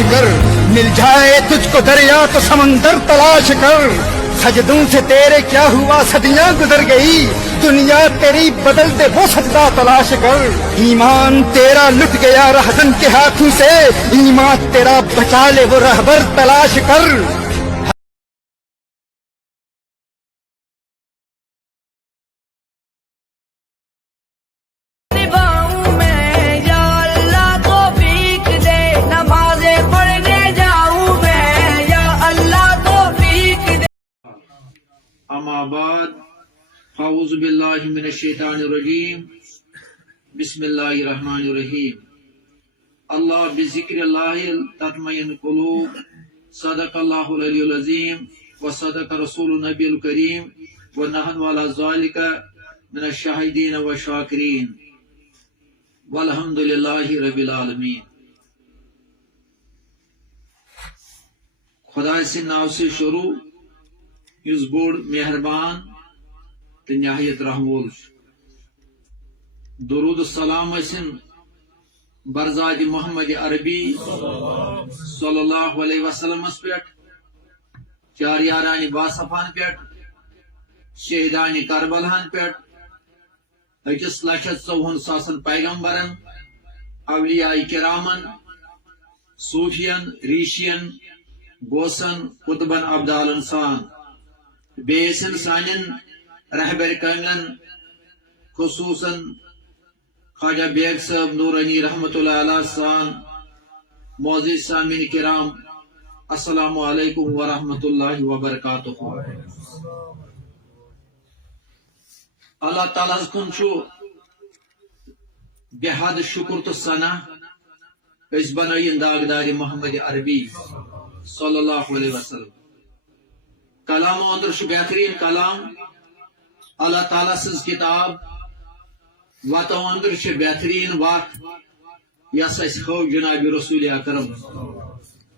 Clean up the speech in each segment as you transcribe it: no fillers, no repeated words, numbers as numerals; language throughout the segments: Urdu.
تلاش کر مل جائے تجھ کو دریا تو سمندر تلاش کر سجدوں سے تیرے کیا ہوا صدیاں گزر گئی دنیا تیری بدل دے وہ سجدہ تلاش کر ایمان تیرا لٹ گیا رہزن کے ہاتھوں سے ایمان تیرا بچا لے وہ رہبر تلاش کر اما بعد اعوذ باللہ من الشیطان الرجیم بسم اللہ الرحمن الرحیم اللہ بذکر اللہ تطمئن القلوب صدق اللہ العلی العظیم وصدق رسول النبی الکریم ونحن علی ذلک من الشاہدین والشاکرین والحمد للہ رب العالمین. خدا سے ناو سے شروع یس بوڑ مہربان تو نہایت رحمول درود السلام اسن برزاد محمد عربی صلی اللہ علیہ وسلم پہ چار یاران باصفان پہ شہدان کربلہن پہ اکس لچھ 54,000 پیغمبرن اولیاء کرامن صوفین ریشین گوسن قطبن ابدالن سان بیسن سانن رہبر کاملن خصوصاً خواجہ بیگ صاحب نورانی رحمت اللہ علیہ سان معزز سامعین کرام السلام علیکم ورحمۃ اللہ وبرکاتہ. اللہ تعالیٰ کن بے حد شکر تو ثنا اس بنائین داغدار محمد عربی صلی اللہ علیہ وسلم. کلام اندر بہترین کلام اللہ تعالیٰ سز کتاب واتو اندر بہترین وات یس اس خو جناب رسول اکرم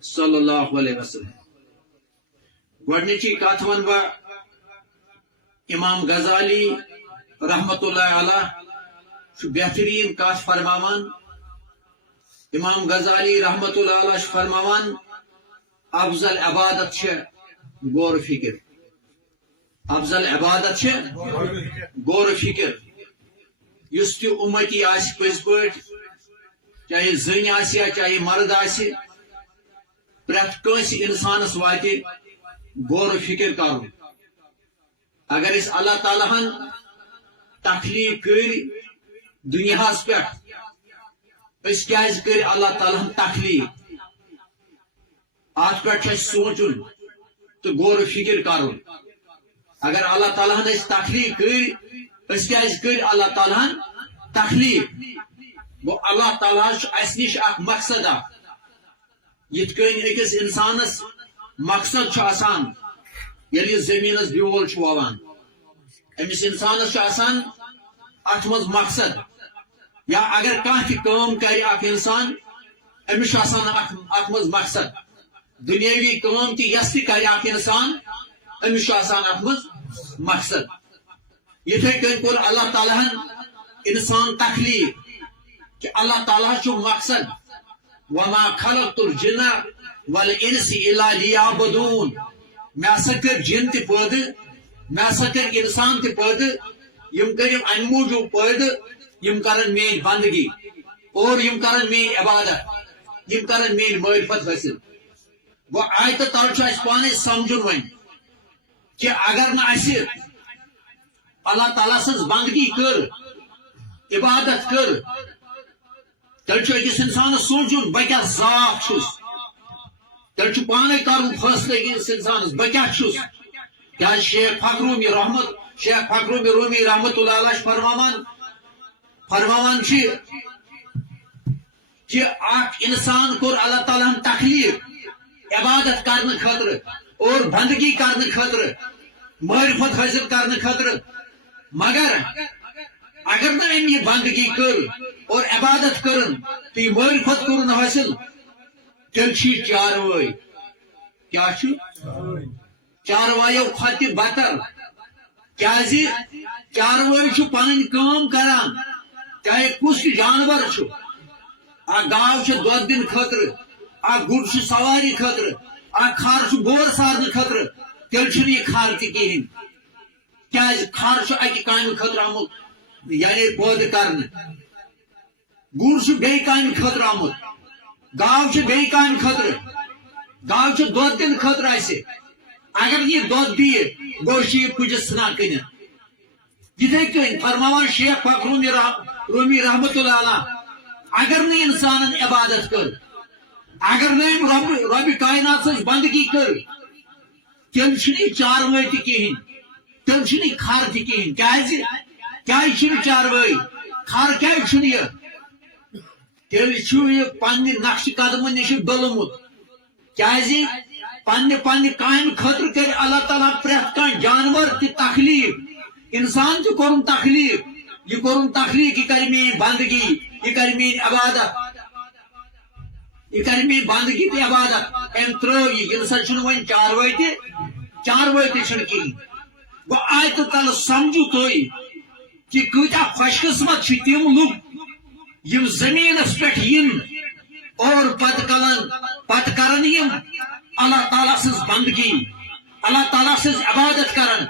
صلی اللہ علیہ وسلم. گوڑنچی کت ون با امام غزالی رحمت اللہ علیہ بہترین کت فرماوان. امام غزالی رحمت اللہ علیہ فرماوان افضل عبادت غور و فکر. افضل عبادت غور و فکر. اس تہ امتی پز پہ چاہے زن یا چاہے مرد پریت کنس انسانس وات غور و فکر کر. اگر اس اللہ تعالیٰ ہن تخلیق کر دنیا پہ اس کیاز کر اللہ تعالیٰ ہن تخلیق ات پہ سوچن تو غور و فکر کر. اگر اللہ تعالیٰ ہن اس تخلیق کر اس کیاز کر اللہ تعالیٰ ہن تخلیق گو اللہ تعالیٰ اس نش اخ مقصد یت کن اکس انسانس مقصد آسان یل زمینس بیول ووان امس انسانس آسان ات مز مقصد یا اگر کانٛہہ تہِ کٲم کر اخ انسان امس آسان ات مز مقصد دنیاوی کٲم تہِ یس تہِ کر اخ انسان امس آسان ات مز مقصد. یتھے کن کور اللہ تعالیٰ ہن انسان تخلیق کہ اللہ تعالیٰ چھ مقصد وما خلقت الجن والانس الا لیعبدون. میں ہسا کر جن تہ پید میں ہسا کر انسان تہ پید یم کرم امہ موجوب پید یم کرن میری بندگی اور یم کرن میری عبادت یم کرن میری معرفت حاصل. وہ آیت تل اس پانے سمجھن ون کہ اگر نہ اس اللہ تعالیٰ سز بندگی کر عبادت کر تیل اکس انسان سوچن بہ کیا ذات چھس تیل پانے کرن فیصلہ اکس انسانس بہ کیا چھس. کیا شیخ فخرومی رومی رحمت اللہ علیہ فرماوان کہ اخ انسان کور اللہ تعالیٰ ہن تخلیق عبادت کرنے خاطر اور بندگی کرنے خاطر معرفت حاصل کرنے خاطر. مگر اگر نہ ام یہ بندگی کر اور عبادت کرن تو یہ معرفت کرن حاصل تیل چاروٲے. کیا چاروایو کھۄتہٕ بدتر کیازِ چاروٲے چھُ پنٕنۍ کٲم کران چاہے کُس تہِ جانور چھُ. اکھ گاو چھِ دۄد دِنہٕ خٲطرٕ گر سواری خطر کھار بور سارن خطر تیل یہ کھار تہین کھار اکہ کامہ خطر آمت یعنی پود کرنے گر بی کامہ خطر آمت گاو بی کامہ خطر گاو دود دن خطر آسہ اگر یہ دود دیے گوش یہ کجس ژھنان کٕنِتھ یتھے کن فرماوان شیخ فخر رومی رحمت اللہ علیہ اگر نہ انسان عبادت کر اگر نہ رب کائنات سن بندگی کر تیل چھ چاروٲے تہ کہین تیل چھ کھار تہ کہین کیا چاروٲے کھار کیا یہ تیل یہ پنہ نقش قدم نش ڈولمت کی پنہ کامہ خاطر کر اللہ تعالیٰ پریت کان جانور تہ تخلیق انسان تہ کورن تخلیق یہ کورن تخلیق یہ کر میری بندگی یہ کر میری عبادت یہ کر میری بندگی تہ عبادت ام ترو یہ سا ون چاروٲے تہ کہین گو آیت تل سمجھو تھی کہ کتیا خوش قسمت تم لوگ یم زمینس پہ اور پت کرن یم اللہ تعالیٰ سز بندگی اللہ تعالیٰ سز عبادت کرن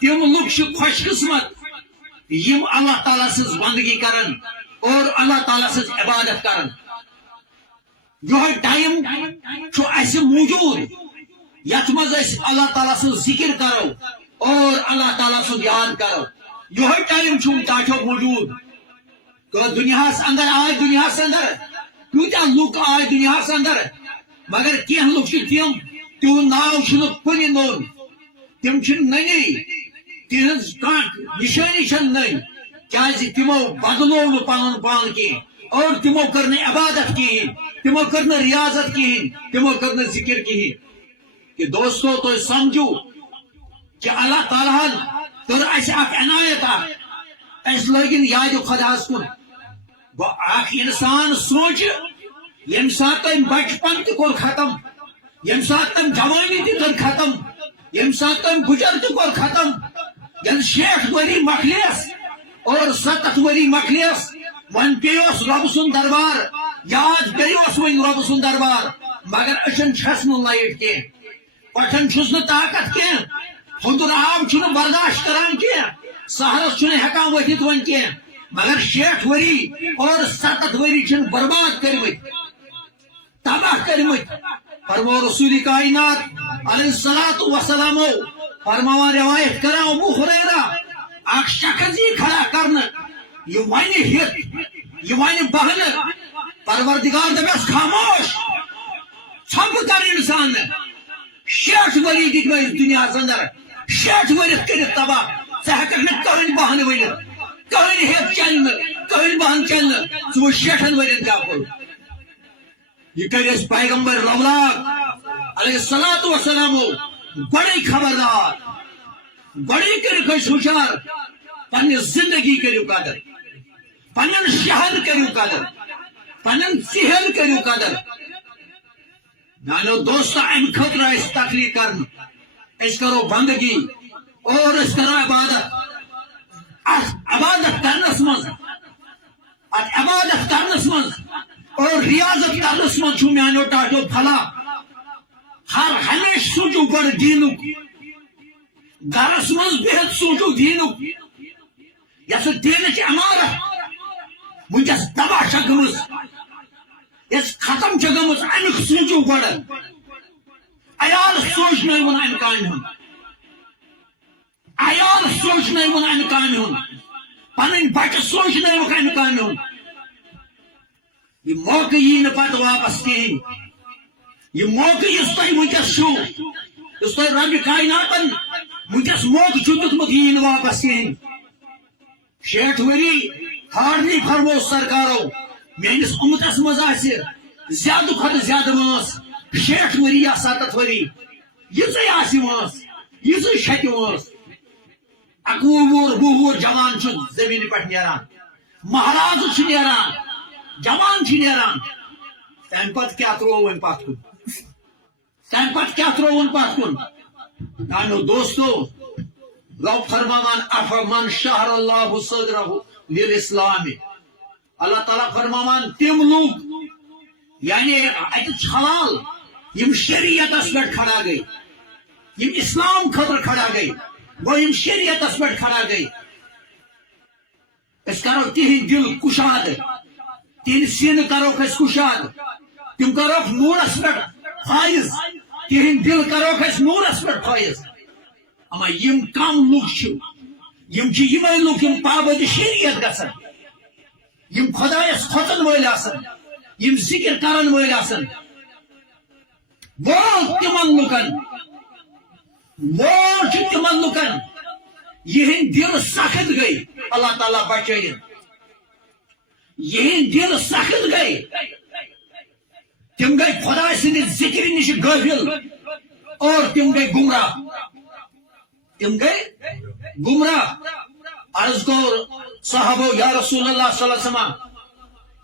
تم لوگ خوش قسمت یم اللہ تعالیٰ سز بندگی کرن اور اللہ تعالیٰ سز عبادت کرن یہ ٹائم اس موجود یت مز اللہ تعالیٰ سز ذکر کرو اور اللہ تعالیٰ سز یاد کرو یہ ٹائم تاٹھو موجود تو دنیا اندر آئے دنیا اندر کتیا لوک آئے دنیا اندر مگر کی لوگ تم تہد ناؤ کن نون تم ننی تہذ نشانی نن کی تمو بدلو پن پان کی اور تمو کر عبادت کہین تمو کر ریاضت کہین تمو کر ذکر کہین کہ دوستو تو سمجھو کہ اللہ تعالیٰ کر عنایت اس لگن یاد خدا کن انسان سوچ یم سات تم بچپن تہ کور ختم یم سات تم جوانی تہ کر ختم یم سات تم گجر تہ کور ختم یل 60 وری مکلیس اور 70 وری مکلیس ون پیوس رب سن دربار یاد کریوس ون رب سن دربار مگر اچھن چھس ن لائٹ کی پٹھن چھس ن طاقت کی ہندر آب چھن برداشت کران کی سہرس چھن ہیکان ورتھ ون کی مگر 60 وری اور 70 وری چھن برباد کرمت تباہ کرمت فرمو رسول کائنات علیہ الصلوۃ والسلام فرماوان روایت کرا ابو ہریرہ اک شخص یہ کھڑا کرنا یہ ون ہت یہ ون بہن پروردگار دپس خاموش ژھپ کر انسان 60 وری دت اس دنیا اندر 60 وری کرت تباہ ژٕ ہیککھ نہٕ کٕہٕنۍ بہانہٕ ؤنِتھ کٕہٕنۍ ہیٚکہِ چلنہٕ کٕہٕنۍ بہانہٕ چلنہٕ ژٕ وٕچھ 60 ؤرین کیٛاہ کوٚر یہ کر اس پیغمبر رولاب علیہ الصلوۃ والسلام بڑی خبردار بڑی کر ہوشیار پنہ زندگی کرو قدر پنن شہر کرو قدر پنن صحت کرو قدر نانو دوستو ام خطر اس تخلیق کرن اس کرو بندگی اور اس کرو عبادت کرنس مز عبادت کرنس مز اور ریاضت کرنس مز میانو ٹاٹو پھلا ہر ہمیشہ سوچو گڑ دینک گرس مز بہت سوچو دینک یس دینچ عمارت ونکس تباہ گمز یس ختم گمز امیک سوچو گڑ عیال سوچن ون امہ کامہ ہند عیال سوچن ون امہ کامہ ہند پن بچہ سوچن امہ کامہ ہند یہ موقع یہ پتہ واپس کہین یہ موقع اس تہ ونکس اس تہ رب کائناتن ونکس موقع دتمت یہ واپس کہین 60 وری کھارنی فرمو سرکارو میانس امتس مز زیادہ کھت زیادہ وانس 60 وری یا 70 وری یہ وانس یہ شتہ وانس 21 وُہُر 20 وُہُر جوان زمین پہ نیران مہراز نیران جوان نیران تم پتہ کیا ترو پت کن تم پتہ کیا ترو پت کن نانو دوستو رب فرماوان افمن شہر اللہ صدرہ للاسلام اللہ تعالیٰ فرماوان تم لوگ یعنی ات حلال یم شریعتس پہ کھڑا گئی یم اسلام خطر کھڑا گئی گو یم شریعتس پہ کھڑا گئی اس کرو تہند دل کشاد تہند سین کرو اس کشاد تم کرو نورس پہ فائز تہند دل کرو اس نورس پہ فائز اما یم کم لوگ یم یمے لوگ یم پابند شریعت گژھن یم خدایس کھوژن وٲلۍ آسن یم ذکر کرن وٲلۍ آسن وول تمن لُکن وول چھُ تمن لُکن یہند دل سخت گئی اللہ تعالیٰ بچٲیِن یہند دل سخت گئی تم گئی خدا سٕنٛدِ ذکر نش غٲفل اور تم گئی گمراہ تم گئی گمراہ عرض کور صحابو یا رسول اللہ صلی اللہ علیہ وسلم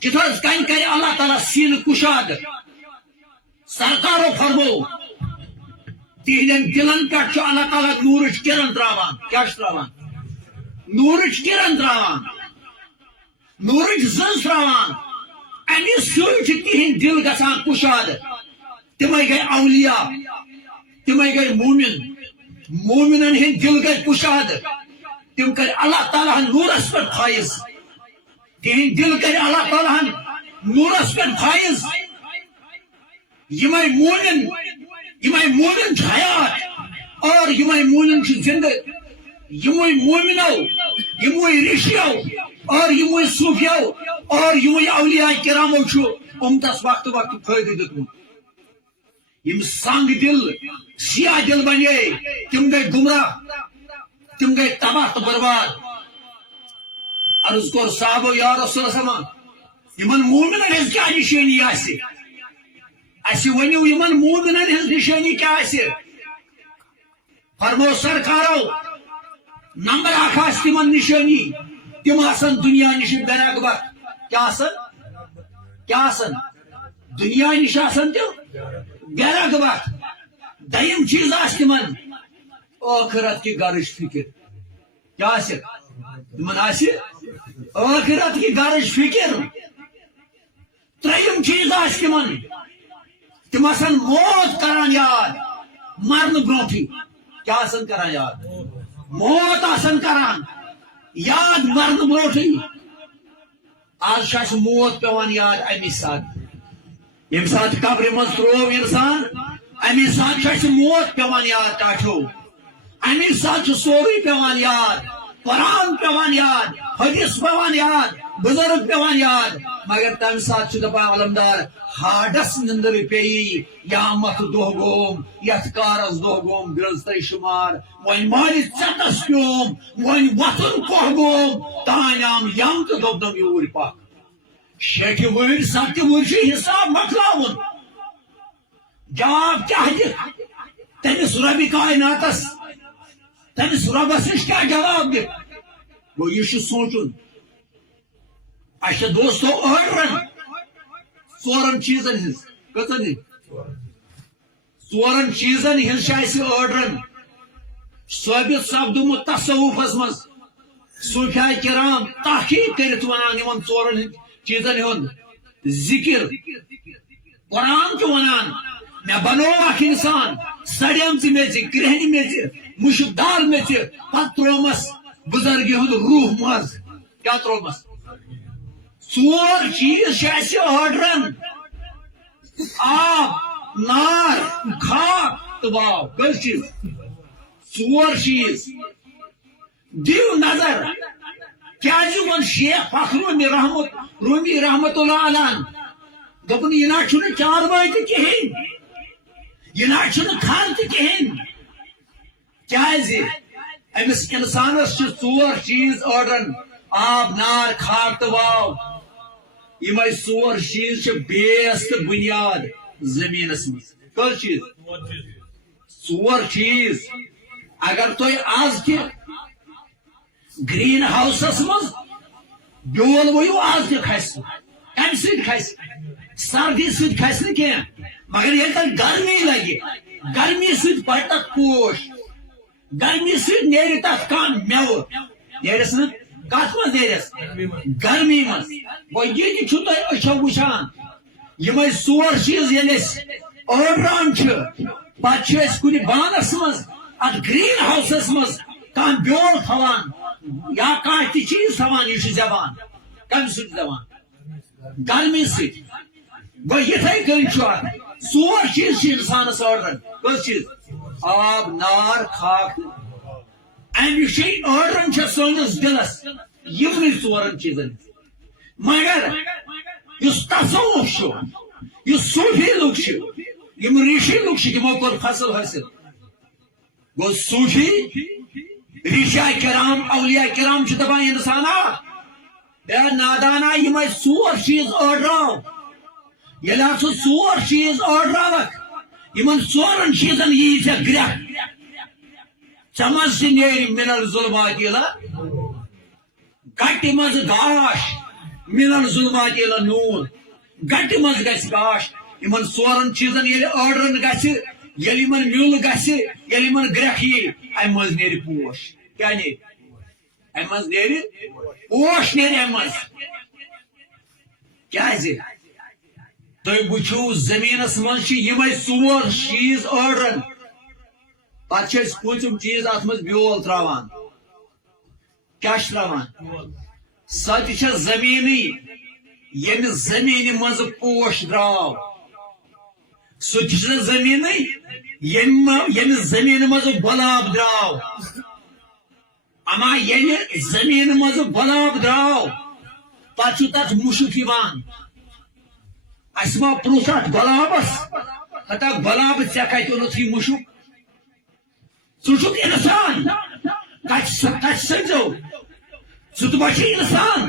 کت حظ کن کر اللہ تعالیٰ سین کشاد سرکارو فرمو تہندین دلن پہ اللہ تعالیٰ نورچ کرن تراوان کیا تراوان نورچ کرن تراوان نورچ زن تراوان امی سۭتۍ تہند دل گژھان کشاد تمے گئی اولیاء تمے گئی مومن مومنن ہند دل گئی کشاد تم کر اللہ تعالیٰ نورس پہ فائز تہند دل کر اللہ تعالیٰ نورس پہ فائز یمے مومن حیات اور یمے مومن زندہ یمے مومنو یمے رشیو اور یمے صوفیو اور یمے اولیاء کرامو امتس وقت وقت فائدہ دتمت یم سنگ دل سیاہ دل بنے تم گئی گمراہ تم گئی تباہ تو برباد عرض کور صحابو یا رسول اللہ یمن مومنن ہز کیا نشانی اسی ونیو یمن مومنن ہز نشانی کیا فرمو سرکارو نمبر اکھ آس تمن نشانی تم آسن دنیا نش بے رغبت کیا آسن دنیا نش آسن تم بے رغبت دیم چیز آس تمن آخرت کی غرض فکر کیا تمن آخرت کی غرض فکر تریم چیز آس تمن تم آسن موت کران یاد مرن برونٹھی کیا آسن کران یاد موت آسن کران یاد مرن برونٹھی آج شاش موت پیوان یاد امی ساتھ یم ساتھ قبر من تروو انسان امی ساتھ شاش موت پیوان یاد ٹاٹھو امی ساتھ سوری پیوان یاد قرآن پیوان یاد حدیث پیوان یاد بزرگ پیوان یاد مگر تم ساتھ دپان علمدار ہاڈس نندر پی یا مت دہ گوم یت کارس دہ گوم گرزتے شمار ون مال ٹس پیوم ون وتن کوہ گوم تان آم یم تو دم یور پک شیٹھ ور ست ور حساب مکلاون جواب کیا دت تمس رب کائناتس تمس ربس نش کیا جواب دت گو یہ سوچن اچھا دوستو آرڈرن ژورن چیزن ہز کتن ژورن چیزن ہز آرڈرن ثابت سپدمت تصوفس مز صوفیاء کرام تحقیق کرت ونان یمن ژورن چیزن ہند ذکر قرآن تو ونان میں بنو اخ انسان سڑیم ثہ میچ کرہنہ میچ مشک دار میچ پتہ ترومس بزرگی ہند روح مز کیا ترومس ژور چیز آرڈرن آب نار خاک تو واو کس چیز ژور چیز دیو نظر کیا ون شیخ فخر رومی رحمت اللہ علیہ دپن یہ نا چاروائی تو کہین یہ نا کھان تو کہین کیاز امس انسانس ژور چیز آرڈرن آب نار خاک تو واو یم ژور چیز بیس تو بنیاد زمینس مز کس چیز ژور چیز اگر تھی آز تہ گرین ہاؤسس مز بیول ویو آز تہ کھس کم سس سردی ست کھس نا کی مگر یل تک گرمی لگہ گرمی ست پڑ تک پوش گرمی ست نیرِ تک کم میو نیرس نا کت مز نیرس گرمی مز گو یہ تھی تھی اچھو وچان یمے ژور چیز ییٚلہِ أسۍ آرڈران چھِ پتہٕ چھِ أسۍ کُنہِ بانس منٛز اتھ گریٖن ہاوسس منٛز کانٛہہ بیول تھاوان یا کانٛہہ تہِ چیٖز تھاوان یہِ چھُ زٮ۪وان کمہِ سۭتۍ زٮ۪وان گرمی سۭتۍ گوٚو یِتھے کٔنۍ چھُ اتھ ژور چیٖز چھِ انسانس آرڈرن کٔژ چیٖز آب نار خاک امہِ چھِ آرڈرن چھِ سٲنِس دِلس یِمنٕے ژورن چیٖزن مگر یُس تصوف چھُ یُس صوفی لُکھ چھِ یم ریشی لُکھ چھِ تِمو کوٚر فصل حٲصِل گوٚو صوفی ریشا کرام اولیاء کرام چھِ دپان انسانا اے نادانا یمے ژور چیٖز آرڈراو ییٚلہِ ہا ژٕ ژور چیٖز آرڈراوکھ یمن ژورن چیٖزن یی ژےٚ گرٛٮ۪کھ ژےٚ منٛز تہِ نیرِ مِنل ظلمات گٹہِ منٛز گاش مِنل ظلمات نوٗر گٹہِ منٛز گژھِ گاش یمن ژورن چیٖزن ییٚلہِ آرڈرن گژھِ ییٚلہِ یمن میوٗل گژھِ ییٚلہِ یمن گرٛٮ۪کھ یی امہِ منٛز نیرِ پوش کیٛاہ نیرِ امہِ منٛز نیرِ پوش نیرِ امہِ منٛز کیٛازِ تُہۍ وٕچھِو زٔمیٖنس منٛز چھِ یمے ژور چیٖز آرڈرن پتہٕ چھِ أسۍ پوٗژِم چیٖز اتھ منٛز بیول تراوان کیٛاہ چھِ تراوان سۄ تہِ چھےٚ زٔمیٖنٕے ییٚمہِ زٔمیٖنہِ منٛز پوش درٛاو سُہ تہِ چھِ زٔمیٖنٕے ییٚمہِ زٔمیٖنہِ منٛز گۄلاب درٛاو اما ییٚلہِ زٔمیٖنہِ منٛز گۄلاب درٛاو پتہٕ چھُ تتھ مُشُک یِوان اسہِ ما پرُژھ اتھ گۄلابس ہتا گۄلاب ژےٚ کتہِ اوٚنُتھ یہِ مُشُک ژٕ چھُکھ انسان کتہِ سمجھو ژٕ تہِ ما چھِ انسان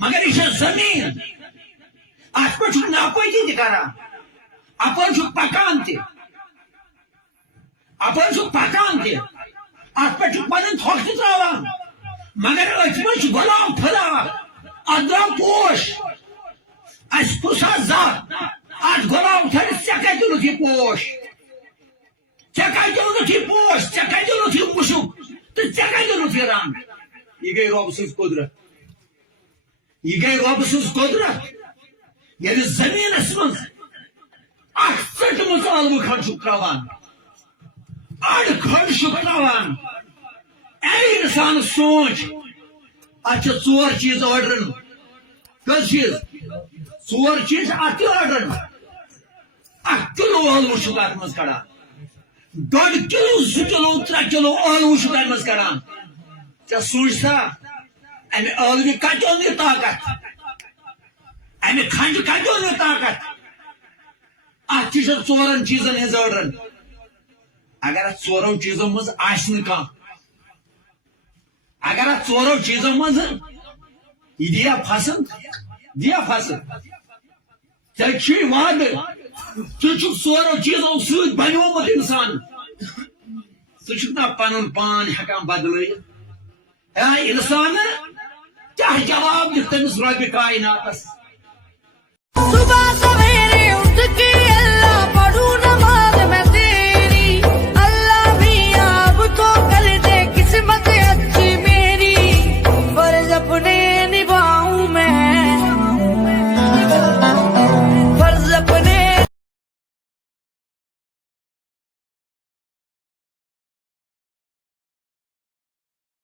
مگر یہ چھِ زمیٖن اتھ پٮ۪ٹھ چھُکھ ناپٲکی تہِ کران اپٲرۍ چھُکھ پکان تہِ اتھ پٮ۪ٹھ چھُکھ پنٕنۍ تھۄکھ تہِ تراوان مگر أتھۍ منٛز چھُ گۄلاب پھٔلان اتھ درٛاو پوش اسہِ پرُژھ ہا زانٛہہ اتھ گۄلاب تھٲوِتھ ژےٚ کتہِ اوٚنُتھ یہِ پوش ژےٚ کتہِ اوٚنُتھ یہِ پوش ژےٚ کتہِ اوٚنُتھ یہِ مُشُک تہٕ ژےٚ کتہِ اوٚنُتھ یہِ رنٛگ یہِ گٔے رۄبہٕ سٕنٛز قۄدرت ییٚلہِ زٔمیٖنس منٛز اکھ ژٔٹمٕژ ٲلوٕ کھنٛڈ چھُکھ تراوان اَڑٕ کھنٛڈ چھُکھ تراوان اے انسان سونٛچ اتھ چھِ ژور چیٖز آرڈرن کٔژ چیٖز ژور چیٖز اتھ تہِ آرڈرن 1 کِلوٗ ٲلوٕ چھُکھ اتھ منٛز کڑان 1.5 کِلوٗ 2 کِلوٗ 3 کِلوٗ ٲلوٕ چھُکھ اتھ منٛز کڑان ژےٚ سوٗنٛچ سا امہِ ٲلوِ کتہِ اوٚن یہِ طاقت امہِ کھنٛڈٕ کتہِ اوٚن یہِ طاقت اتھ تہِ چھِ ژورن چیٖزن ہٕنٛز آرڈرن اگر اتھ ژورو چیٖزو منٛز آسہِ نہٕ کانٛہہ اگر اتھ ژورو چیٖزو منٛز یہِ دِیا فصل تیٚلہِ چھُے وعدٕ ژٕ چھُکھ ژورو چیٖزو سۭتۍ بنیومُت انسان ژٕ چھُکھ نا پنُن پان ہٮ۪کان بدلٲیِتھ ہے انسان کیٛاہ جواب دِکھ تٔمِس رۄبہِ کایناتس صبح سویرے اٹھ کے اللہ